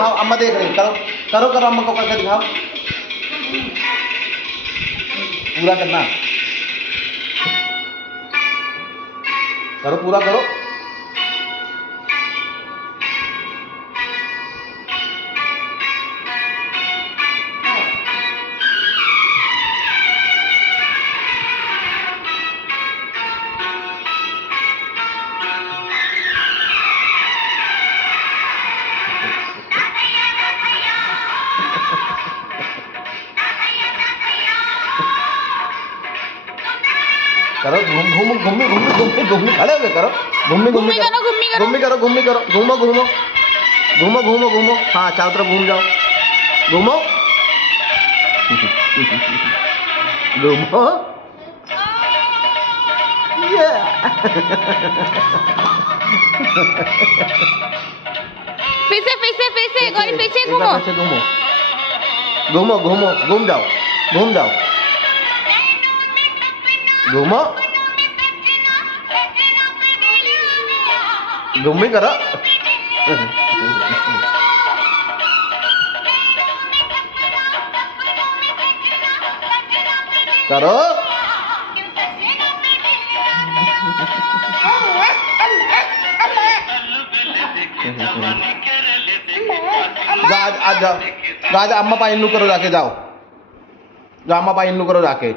दिखाओ, अम्मा देख रही, करो करो करो, अम्मा को करके दिखाओ, पूरा करना, करो पूरा करो। करो घूम घूम घूम घूम खड़े हो गए, करो घूमी घूमी करो, घूमी करो, घूमी करो, घूमो घूमो घूमो घूमो घूमो, हाँ चारों तरफ घूम जाओ, घूमो घूमो, पीछे पीछे पीछे कोई पीछे घूमो, घूमो घूमो घूमो, घूम जाओ, घूम जाओ, घूमो घूमी करो, करो आज जाओ, आज अम्मा पाइन करो जाके, जाओ जाओ अम्मा पाइन करो जाके।